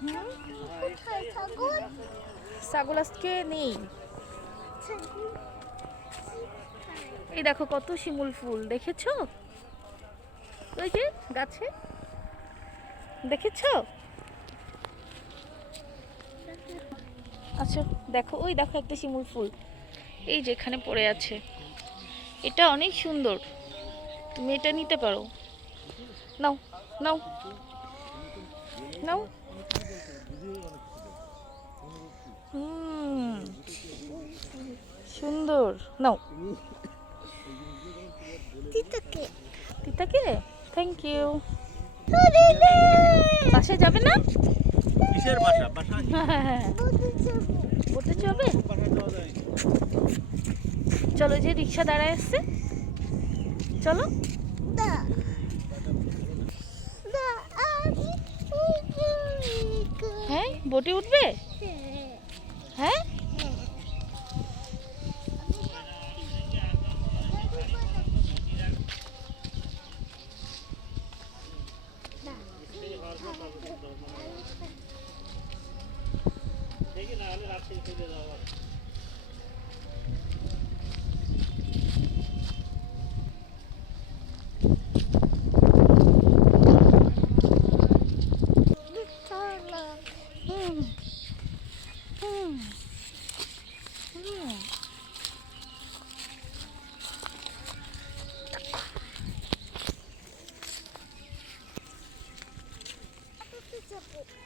কোথায় ছাগল? ছাগল আজকে নেই। এই দেখো কত শিমুল ফুল, দেখেছো? ওই যে গাছে, দেখেছো? আচ্ছা দেখো, ওই দেখো একটা শিমুল ফুল এই যে এখানে পড়ে আছে। এটা অনেক সুন্দর, তুমি এটা নিতে পারো। নাও নাও নাও। হুম, সুন্দর, নাও। তিতাকে তিতাকে থ্যাংক ইউ। বাসায় যাবে না? কিসের বাসা? বাসা বোটে যাবে? চলো, যে রিক্সা দাঁড়ায় আসছে, চলো। দা দা আমি হ্যাঁ, বোটে উঠবে? হ্যাঁ, হুম হুম হুম।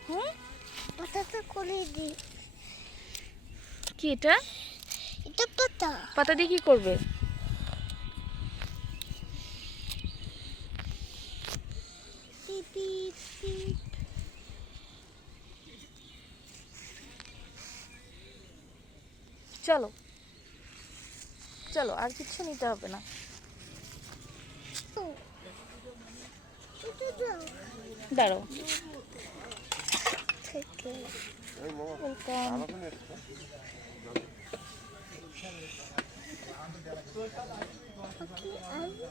হুম, পাতাটা করে দি। কি এটা? এটা পাতা। পাতা দিয়ে কি করবে? পিপি পিপ। চলো চলো, আর কিছু নিতে হবে না। এটা দাও দাঁড়াও। থেকে। ওয়েলকাম। ওকে, আমি